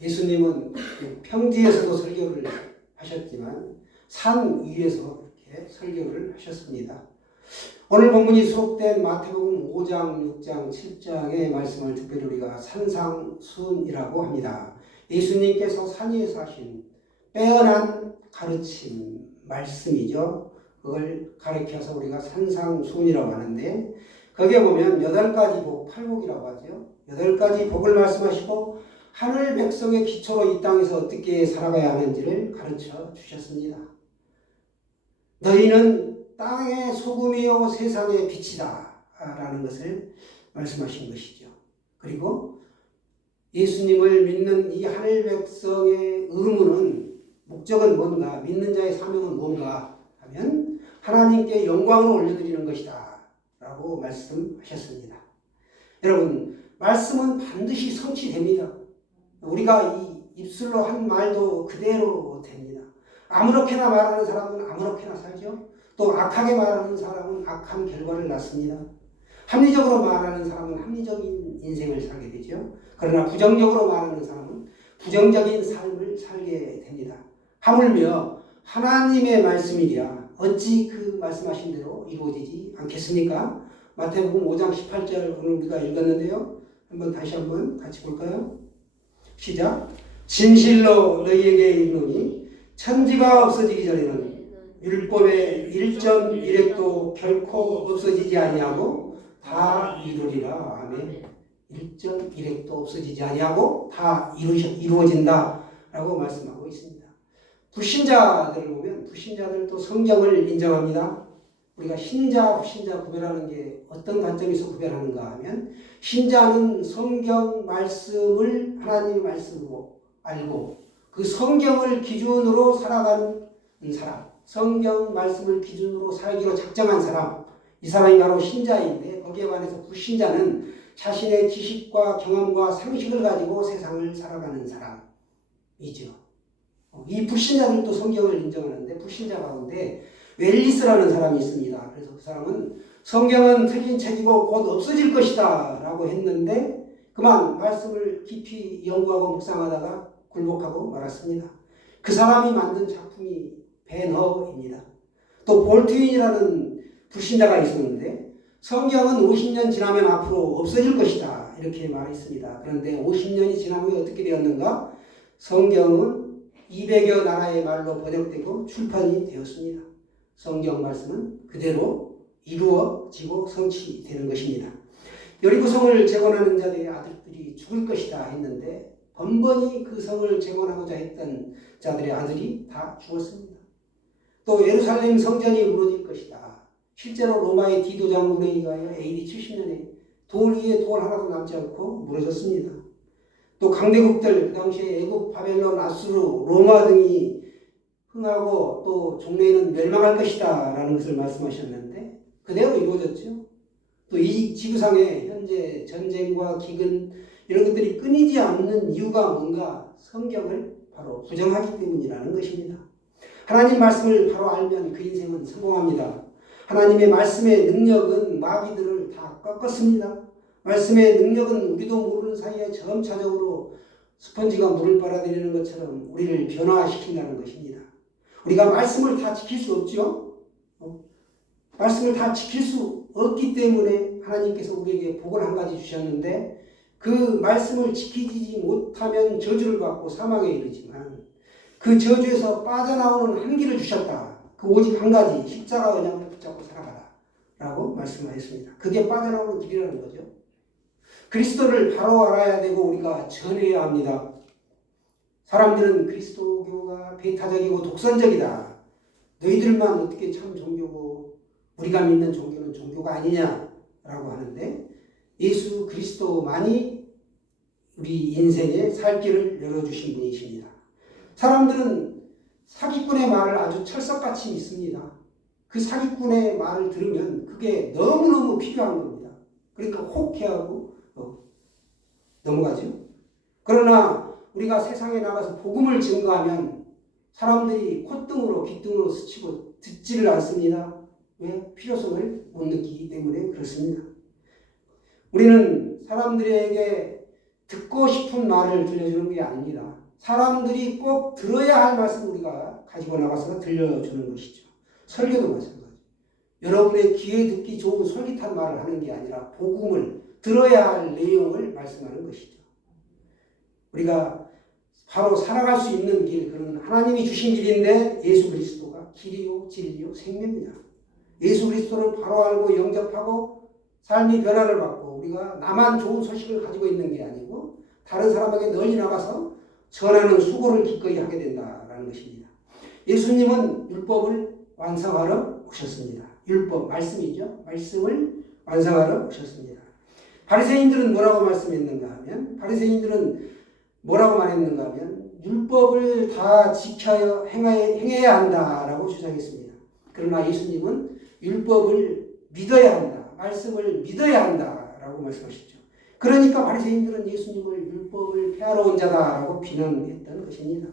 예수님은 평지에서도 설교를 하셨지만 산 위에서 이렇게 설교를 하셨습니다. 오늘 본문이 수록된 마태복음 5장, 6장, 7장의 말씀을 특별히 우리가 산상수훈이라고 합니다. 예수님께서 산 위에서 하신 빼어난 가르침, 말씀이죠. 그걸 가르쳐서 우리가 산상수훈이라고 하는데, 거기에 보면 8가지 복, 8복이라고 하죠. 8가지 복을 말씀하시고 하늘 백성의 기초로 이 땅에서 어떻게 살아가야 하는지를 가르쳐 주셨습니다. 너희는 땅의 소금이요 세상의 빛이다 라는 것을 말씀하신 것이죠. 그리고 예수님을 믿는 이 하늘 백성의 의무는, 목적은 뭔가, 믿는 자의 사명은 뭔가 하면 하나님께 영광을 올려드리는 것이다 라고 말씀하셨습니다. 여러분, 말씀은 반드시 성취됩니다. 우리가 이 입술로 한 말도 그대로 됩니다. 아무렇게나 말하는 사람은 아무렇게나 살죠. 또 악하게 말하는 사람은 악한 결과를 낳습니다. 합리적으로 말하는 사람은 합리적인 인생을 살게 되죠. 그러나 부정적으로 말하는 사람은 부정적인 삶을 살게 됩니다. 하물며 하나님의 말씀이랴 어찌 그 말씀하신 대로 이루어지지 않겠습니까? 마태복음 5장 18절 오늘 우리가 읽었는데요. 다시 한번 같이 볼까요? 시작. 진실로 너희에게 이르노니 천지가 없어지기 전에는 율법의 1.1획도 결코 없어지지 아니하고 다 이루리라. 아멘. 1.1획도 없어지지 아니하고 다 이루어진다 라고 말씀하고 있습니다. 불신자들을 보면 불신자들도 성경을 인정합니다. 우리가 신자, 불신자 구별하는 게 어떤 관점에서 구별하는가 하면, 신자는 성경 말씀을 하나님 말씀으로 알고 그 성경을 기준으로 살아가는 사람, 성경 말씀을 기준으로 살기로 작정한 사람, 이 사람이 바로 신자인데, 거기에 관해서 불신자는 자신의 지식과 경험과 상식을 가지고 세상을 살아가는 사람이죠. 이 불신자들도 성경을 인정하는데, 불신자 가운데 웰리스라는 사람이 있습니다. 그래서 그 사람은 성경은 틀린 책이고 곧 없어질 것이다 라고 했는데 그만 말씀을 깊이 연구하고 묵상하다가 굴복하고 말았습니다. 그 사람이 만든 작품이 배너입니다. 또 볼트윈이라는 불신자가 있었는데 성경은 50년 지나면 앞으로 없어질 것이다 이렇게 말했습니다. 그런데 50년이 지난 후에 어떻게 되었는가? 성경은 200여 나라의 말로 번역되고 출판이 되었습니다. 성경 말씀은 그대로 이루어지고 성취되는 것입니다. 여리고성을 재건하는 자들의 아들들이 죽을 것이다 했는데 번번이 그 성을 재건하고자 했던 자들의 아들이 다 죽었습니다. 또 예루살렘 성전이 무너질 것이다. 실제로 로마의 디도 장군에 의하여 AD 70년에 돌 위에 돌 하나도 남지 않고 무너졌습니다. 또 강대국들, 그 당시에 애굽, 바벨론, 아수르, 로마 등이 흥하고 또 종래에는 멸망할 것이다 라는 것을 말씀하셨는데 그대로 이루어졌죠. 또 이 지구상에 현재 전쟁과 기근 이런 것들이 끊이지 않는 이유가 뭔가? 성경을 바로 부정하기 때문이라는 것입니다. 하나님 말씀을 바로 알면 그 인생은 성공합니다. 하나님의 말씀의 능력은 마귀들을 다 꺾었습니다. 말씀의 능력은 우리도 모르는 사이에 점차적으로 스펀지가 물을 빨아들이는 것처럼 우리를 변화시킨다는 것입니다. 우리가 말씀을 다 지킬 수 없죠. 말씀을 다 지킬 수 없기 때문에 하나님께서 우리에게 복을 한 가지 주셨는데 그 말씀을 지키지 못하면 저주를 받고 사망에 이르지만 그 저주에서 빠져나오는 한 길을 주셨다. 그 오직 한 가지, 십자가 은양을 붙잡고 살아가라 라고 말씀하셨습니다. 그게 빠져나오는 길이라는 거죠. 그리스도를 바로 알아야 되고 우리가 전해야 합니다. 사람들은 그리스도교가 배타적이고 독선적이다. 너희들만 어떻게 참 종교고 우리가 믿는 종교는 종교가 아니냐라고 하는데 예수 그리스도만이 우리 인생의 살 길을 열어주신 분이십니다. 사람들은 사기꾼의 말을 아주 철석같이 믿습니다. 그 사기꾼의 말을 들으면 그게 너무너무 필요한 겁니다. 그러니까 호쾌하고 넘어가죠. 그러나 우리가 세상에 나가서 복음을 증거하면 사람들이 콧등으로 귓등으로 스치고 듣지를 않습니다. 왜? 필요성을 못 느끼기 때문에 그렇습니다. 우리는 사람들에게 듣고 싶은 말을 들려주는 게 아닙니다. 사람들이 꼭 들어야 할 말씀 우리가 가지고 나가서 들려주는 것이죠. 설교도 마찬가지. 여러분의 귀에 듣기 좋은 솔깃한 말을 하는 게 아니라 복음을 들어야 할 내용을 말씀하는 것이죠. 우리가 바로 살아갈 수 있는 길, 그런 하나님이 주신 길인데 예수 그리스도가 길이요 진리요 생명이다. 예수 그리스도를 바로 알고 영접하고 삶이 변화를 받고 우리가 나만 좋은 소식을 가지고 있는 게 아니고 다른 사람에게 널리 나가서 전하는 수고를 기꺼이 하게 된다라는 것입니다. 예수님은 율법을 완성하러 오셨습니다. 율법, 말씀이죠. 말씀을 완성하러 오셨습니다. 바리새인들은 뭐라고 말씀했는가 하면 뭐라고 말했는가 하면 율법을 다 지켜야 행해야 한다라고 주장했습니다. 그러나 예수님은 율법을 믿어야 한다. 말씀을 믿어야 한다라고 말씀하셨죠. 그러니까 바리새인들은 예수님을 율법을 폐하러 온 자다라고 비난했던 것입니다.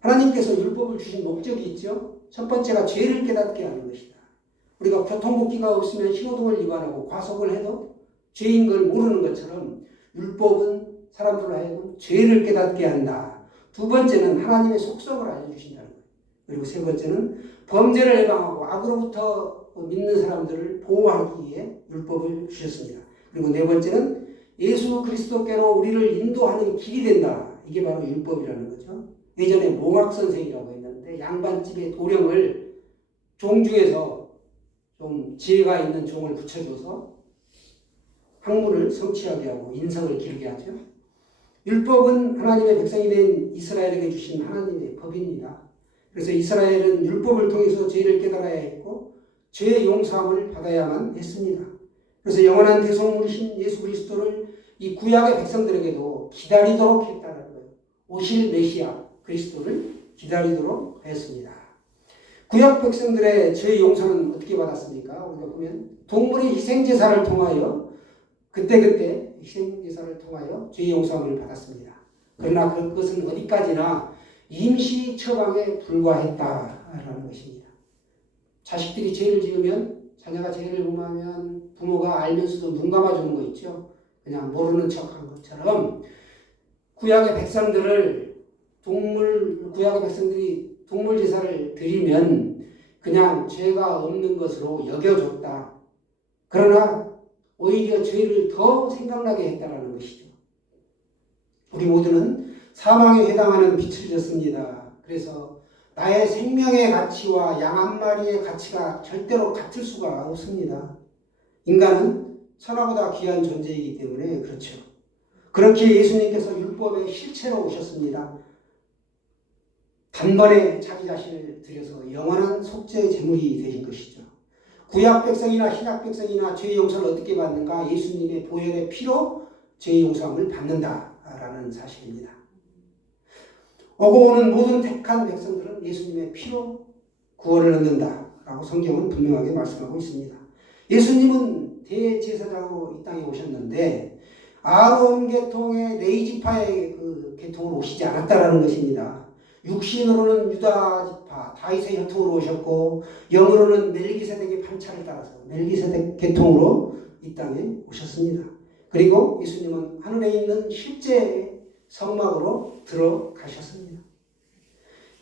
하나님께서 율법을 주신 목적이 있죠. 첫 번째가 죄를 깨닫게 하는 것이다. 우리가 교통복귀가 없으면 신호등을 위반하고 과속을 해도 죄인 걸 모르는 것처럼 율법은 사람들로 하여금 죄를 깨닫게 한다. 두 번째는 하나님의 속성을 알려주신다는 거예요. 그리고 세 번째는 범죄를 예방하고 악으로부터 믿는 사람들을 보호하기 위해 율법을 주셨습니다. 그리고 네 번째는 예수 그리스도께로 우리를 인도하는 길이 된다. 이게 바로 율법이라는 거죠. 예전에 몽학 선생이라고 했는데 양반집의 도령을 종 중에서 좀 지혜가 있는 종을 붙여줘서 학문을 성취하게 하고 인성을 기르게 하죠. 율법은 하나님의 백성이 된 이스라엘에게 주신 하나님의 법입니다. 그래서 이스라엘은 율법을 통해서 죄를 깨달아야 했고 죄의 용서함을 받아야만 했습니다. 그래서 영원한 대속물이신 예수 그리스도를 이 구약의 백성들에게도 기다리도록 했다는 거예요. 오실 메시아 그리스도를 기다리도록 하였습니다. 구약 백성들의 죄 용서는 어떻게 받았습니까? 우리가 보면 동물의 희생제사를 통하여 그때 희생제사를 통하여 죄 용서함을 받았습니다. 그러나 그것은 어디까지나 임시 처방에 불과했다라는 것입니다. 자식들이 죄를 지으면 자녀가 죄를 범하면 부모가 알면서도 눈 감아주는 거 있죠. 그냥 모르는 척한 것처럼 구약의 백성들이 동물 제사를 드리면 그냥 죄가 없는 것으로 여겨줬다. 그러나 오히려 죄를 더 생각나게 했다라는 것이죠. 우리 모두는 사망에 해당하는 빛을 졌습니다. 그래서 나의 생명의 가치와 양 한 마리의 가치가 절대로 같을 수가 없습니다. 인간은 천하보다 귀한 존재이기 때문에 그렇죠. 그렇게 예수님께서 율법의 실체로 오셨습니다. 단번에 자기 자신을 들여서 영원한 속죄 제물이 되신 것이죠. 구약 백성이나 신약 백성이나 죄 용서를 어떻게 받는가? 예수님의 보혈의 피로 죄 용서함을 받는다라는 사실입니다. 오고 오는 모든 택한 백성들은 예수님의 피로 구원을 얻는다라고 성경은 분명하게 말씀하고 있습니다. 예수님은 대제사장으로 이 땅에 오셨는데 아론 계통의 레위지파의 그 계통으로 오시지 않았다라는 것입니다. 육신으로는 유다 지파 다윗의 혈통으로 오셨고 영으로는 멜기세덱의 판차를 따라서 멜기세덱 계통으로 이 땅에 오셨습니다. 그리고 예수님은 하늘에 있는 실제 성막으로 들어가셨습니다.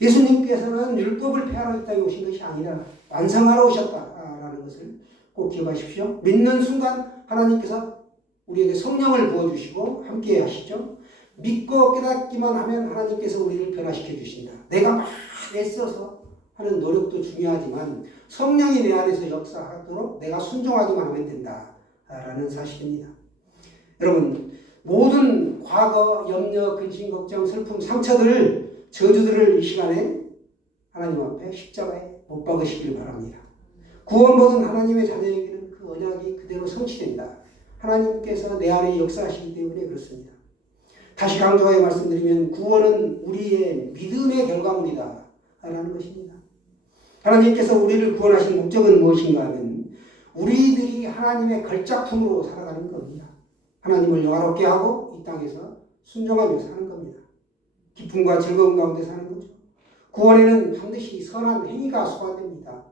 예수님께서는 율법을 폐하러 이 땅에 오신 것이 아니라 완성하러 오셨다라는 것을 꼭 기억하십시오. 믿는 순간 하나님께서 우리에게 성령을 부어주시고 함께 하시죠. 믿고 깨닫기만 하면 하나님께서 우리를 변화시켜 주신다. 내가 막 애써서 하는 노력도 중요하지만 성령이 내 안에서 역사하도록 내가 순종하기만 하면 된다라는 사실입니다. 여러분, 모든 과거, 염려, 근심, 걱정, 슬픔, 상처들, 저주들을 이 시간에 하나님 앞에 십자가에 못 박으시길 바랍니다. 구원받은 하나님의 자녀에게는 그 언약이 그대로 성취된다. 하나님께서 내 안에 역사하시기 때문에 그렇습니다. 다시 강조하여 말씀드리면 구원은 우리의 믿음의 결과물이다 라는 것입니다. 하나님께서 우리를 구원하신 목적은 무엇인가 하면 우리들이 하나님의 걸작품으로 살아가는 겁니다. 하나님을 영화롭게 하고 이 땅에서 순종하며 사는 겁니다. 기쁨과 즐거움 가운데 사는 거죠. 구원에는 반드시 선한 행위가 소화됩니다.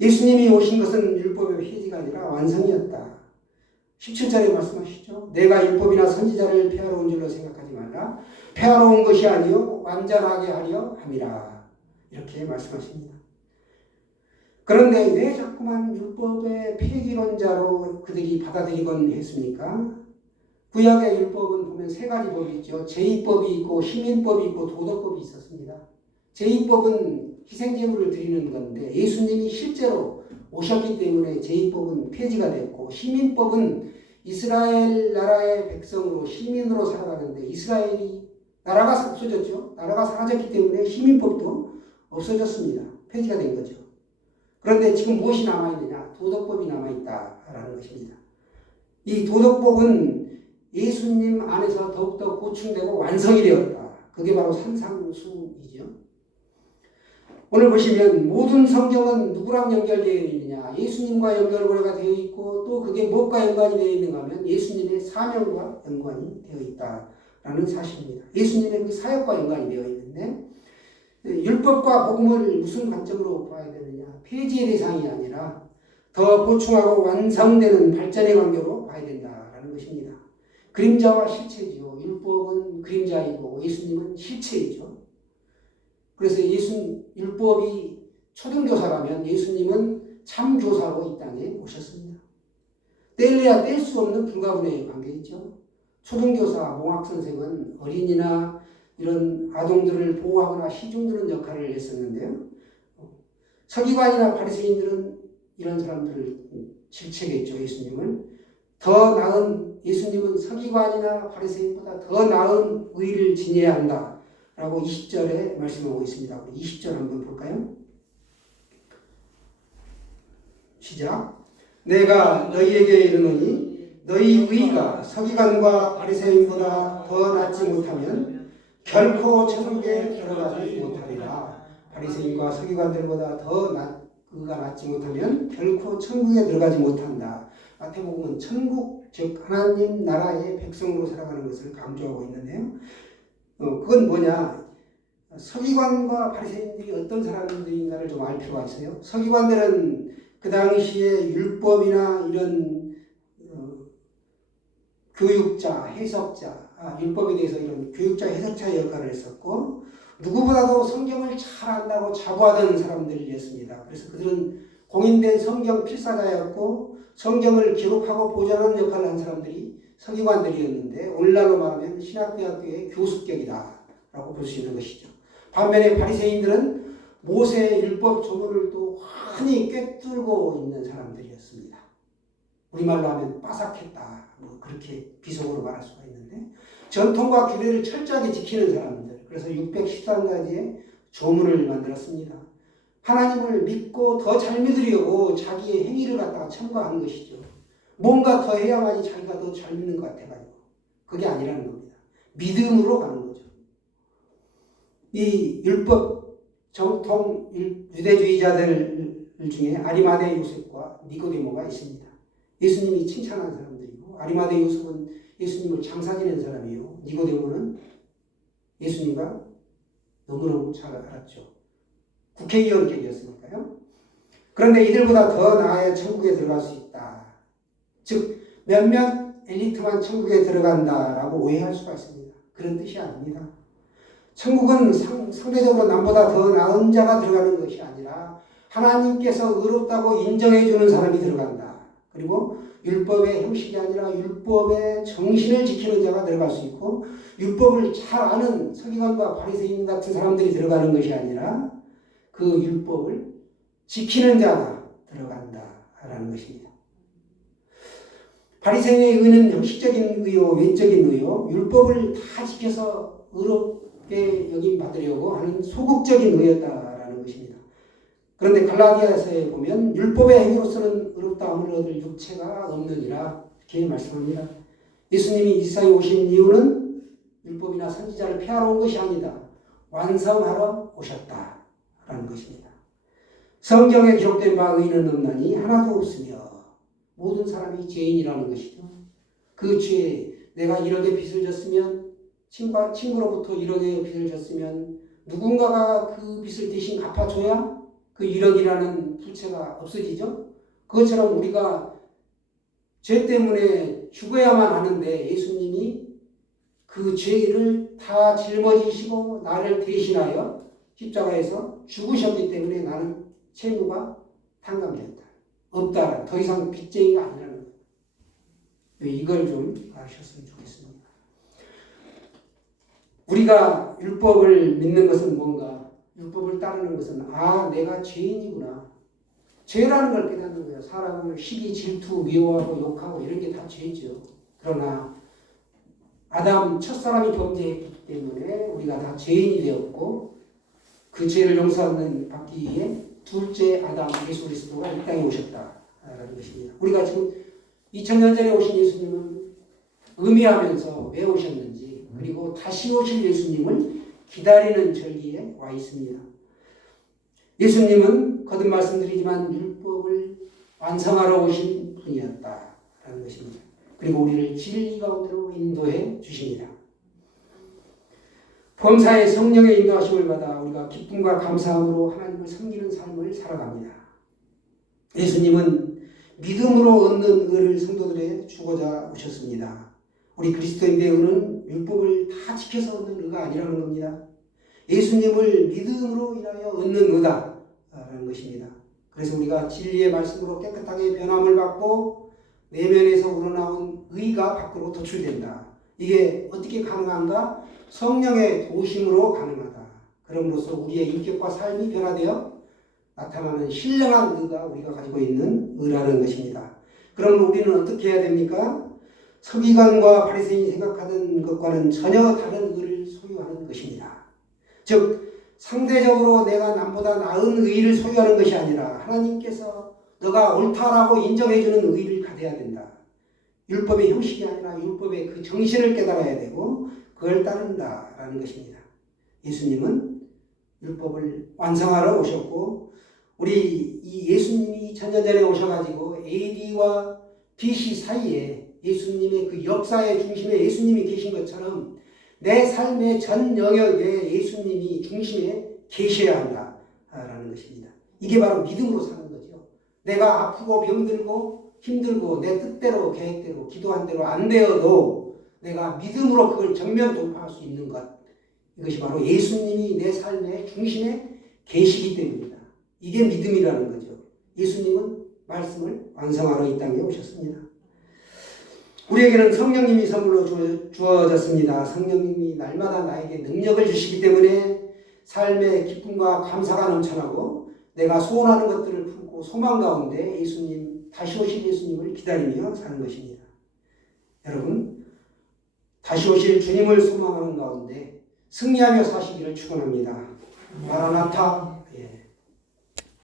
예수님이 오신 것은 율법의 폐지가 아니라 완성이었다. 17절에 말씀하시죠. 내가 율법이나 선지자를 폐하러 온 줄로 생각하지 말라. 폐하러 온 것이 아니요 완전하게 하려 함이라. 이렇게 말씀하십니다. 그런데 왜 자꾸만 율법의 폐기론자로 그들이 받아들이곤 했습니까? 구약의 율법은 보면 세 가지 법이 있죠. 제의법이 있고 시민법이 있고 도덕법이 있었습니다. 제의법은 희생제물을 드리는 건데 예수님이 실제로 오셨기 때문에 제의법은 폐지가 됐고 시민법은 이스라엘 나라의 백성으로 시민으로 살아가는데 이스라엘이 나라가 없어졌죠. 나라가 사라졌기 때문에 시민법도 없어졌습니다. 폐지가 된 거죠. 그런데 지금 무엇이 남아있느냐? 도덕법이 남아있다라는 것입니다. 이 도덕법은 예수님 안에서 더욱더 고충되고 완성이 되었다. 그게 바로 산상수이죠. 오늘 보시면 모든 성경은 누구랑 연결되어 있느냐? 예수님과 연결고리가 되어 있고 또 그게 무엇과 연관이 되어 있는가 하면 예수님의 사명과 연관이 되어 있다라는 사실입니다. 예수님의 그 사역과 연관이 되어 있는데 율법과 복음을 무슨 관점으로 봐야 되느냐? 폐지의 대상이 아니라 더 보충하고 완성되는 발전의 관계로 봐야 된다라는 것입니다. 그림자와 실체죠. 율법은 그림자이고 예수님은 실체이죠. 그래서 율법이 초등교사라면 예수님은 참교사로 이 땅에 오셨습니다. 뗄래야 뗄 수 없는 불가분의 관계이죠. 초등교사, 몽학선생은 어린이나 이런 아동들을 보호하거나 시중드는 역할을 했었는데요. 서기관이나 바리새인들은 이런 사람들을 질책했죠. 예수님은. 더 나은 예수님은 서기관이나 바리새인보다 더 나은 의를 지녀야 한다. 라고 20절에 말씀하고 있습니다. 20절 한번 볼까요? 시작. 내가 너희에게 이르노니 너희 의가 서기관과 바리새인보다 더 낫지 못하면 결코 천국에 들어가지 못하리라. 바리새인과 서기관들보다 더 의가 낫지 못하면 결코 천국에 들어가지 못한다. 마태복음은 천국, 즉 하나님 나라의 백성으로 살아가는 것을 강조하고 있는데요. 그건 뭐냐? 서기관과 바리새인들이 어떤 사람들인가를 좀 알 필요가 있어요. 서기관들은 그 당시에 율법이나 이런 교육자, 해석자, 율법에 대해서 이런 교육자, 해석자의 역할을 했었고 누구보다도 성경을 잘 안다고 자부하던 사람들이었습니다. 그래서 그들은 공인된 성경 필사자였고 성경을 기록하고 보존하는 역할을 한 사람들이 서기관들이었는데 오늘날로 말하면 신학대학교의 교수격이다 라고 볼 수 있는 것이죠. 반면에 바리새인들은 모세의 율법 조문을 또 환히 꿰뚫고 있는 사람들이었습니다. 우리말로 하면 빠삭했다. 뭐 그렇게 비속어로 말할 수가 있는데 전통과 규례를 철저하게 지키는 사람들. 그래서 613가지의 조문을 만들었습니다. 하나님을 믿고 더 잘 믿으려고 자기의 행위를 갖다가 첨가하는 것이죠. 뭔가 더 해야만이 자기가 더 잘 믿는 것 같아가지고. 그게 아니라는 겁니다. 믿음으로 가는 거죠. 이 율법 정통 유대주의자들 중에 아리마대 요셉과 니고데모가 있습니다. 예수님이 칭찬한 사람들이고 아리마대 요셉은 예수님을 장사 지낸 사람이요. 니고데모는 예수님과 너무너무 잘 알았죠. 국회의원격이었으니까요. 그런데 이들보다 더 나아야 천국에 들어갈 수 있다. 즉 몇몇 엘리트만 천국에 들어간다라고 오해할 수가 있습니다. 그런 뜻이 아닙니다. 천국은 상대적으로 남보다 더 나은 자가 들어가는 것이 아니라 하나님께서 의롭다고 인정해 주는 사람이 들어간다. 그리고 율법의 형식이 아니라 율법의 정신을 지키는 자가 들어갈 수 있고 율법을 잘 아는 서기관과 바리새인 같은 사람들이 들어가는 것이 아니라 그 율법을 지키는 자가 들어간다라는 것입니다. 바리새인의 의는 형식적인 의요, 외적인 의요, 율법을 다 지켜서 의롭게 여김받으려고 하는 소극적인 의였다라는 것입니다. 그런데 갈라디아서에 보면 율법의 행위로서는 의롭다함을 얻을 육체가 없느니라 이렇게 말씀합니다. 예수님이 이 세상에 오신 이유는 율법이나 선지자를 폐하러 온 것이 아니다. 완성하러 오셨다라는 것입니다. 성경에 기록된 바 의인은 없나니 하나도 없으며 모든 사람이 죄인이라는 것이죠. 그 죄에 내가 1억의 빚을 졌으면 친구로부터 1억의 빚을 졌으면 누군가가 그 빚을 대신 갚아줘야 그 1억이라는 부채가 없어지죠. 그것처럼 우리가 죄 때문에 죽어야만 하는데 예수님이 그 죄를 다 짊어지시고 나를 대신하여 십자가에서 죽으셨기 때문에 나는 채무가 탕감됐다. 없다. 더 이상 빚쟁이가 아니라는 거예요. 이걸 좀 아셨으면 좋겠습니다. 우리가 율법을 믿는 것은 뭔가? 율법을 따르는 것은 내가 죄인이구나. 죄라는 걸 깨닫는 거예요. 사람은 시기, 질투, 미워하고 욕하고 이런 게 다 죄죠. 그러나 아담 첫사람이 범죄했기 때문에 우리가 다 죄인이 되었고 그 죄를 용서받기 위해 둘째 아담 예수 그리스도가 이 땅에 오셨다라는 것입니다. 우리가 지금 2000년 전에 오신 예수님은 의미하면서 왜 오셨는지 그리고 다시 오실 예수님을 기다리는 절기에 와 있습니다. 예수님은 거듭 말씀드리지만 율법을 완성하러 오신 분이었다라는 것입니다. 그리고 우리를 진리 가운데로 인도해 주십니다. 범사의 성령의 인도하심을 받아 우리가 기쁨과 감사함으로 하나님을 섬기는 삶을 살아갑니다. 예수님은 믿음으로 얻는 의를 성도들에게 주고자 오셨습니다. 우리 그리스도인의 의는 율법을 다 지켜서 얻는 의가 아니라는 겁니다. 예수님을 믿음으로 인하여 얻는 의다라는 것입니다. 그래서 우리가 진리의 말씀으로 깨끗하게 변함을 받고 내면에서 우러나온 의가 밖으로 도출된다. 이게 어떻게 가능한가? 성령의 도심으로 가능하다. 그럼으로써 우리의 인격과 삶이 변화되어 나타나는 신령한 의가 우리가 가지고 있는 의라는 것입니다. 그럼 우리는 어떻게 해야 됩니까? 서기관과 바리새인이 생각하던 것과는 전혀 다른 의를 소유하는 것입니다. 즉 상대적으로 내가 남보다 나은 의를 소유하는 것이 아니라 하나님께서 너가 옳다라고 인정해주는 의를 가져야 된다. 율법의 형식이 아니라 율법의 그 정신을 깨달아야 되고 그걸 따른다라는 것입니다. 예수님은 율법을 완성하러 오셨고 우리 이 예수님이 2000년 전에 오셔가지고 AD와 BC 사이에 예수님의 그 역사의 중심에 예수님이 계신 것처럼 내 삶의 전 영역에 예수님이 중심에 계셔야 한다라는 것입니다. 이게 바로 믿음으로 사는 거죠. 내가 아프고 병들고 힘들고 내 뜻대로 계획대로 기도한 대로 안 되어도 내가 믿음으로 그걸 정면 돌파할 수 있는 것. 이것이 바로 예수님이 내 삶의 중심에 계시기 때문입니다. 이게 믿음이라는 거죠. 예수님은 말씀을 완성하러 이 땅에 오셨습니다. 우리에게는 성령님이 선물로 주어졌습니다. 성령님이 날마다 나에게 능력을 주시기 때문에 삶의 기쁨과 감사가 넘쳐나고 내가 소원하는 것들을 품고 소망 가운데 예수님, 다시 오실 예수님을 기다리며 사는 것입니다. 여러분, 다시 오실 주님을 소망하는 가운데 승리하며 사시기를 축원합니다. 마라나타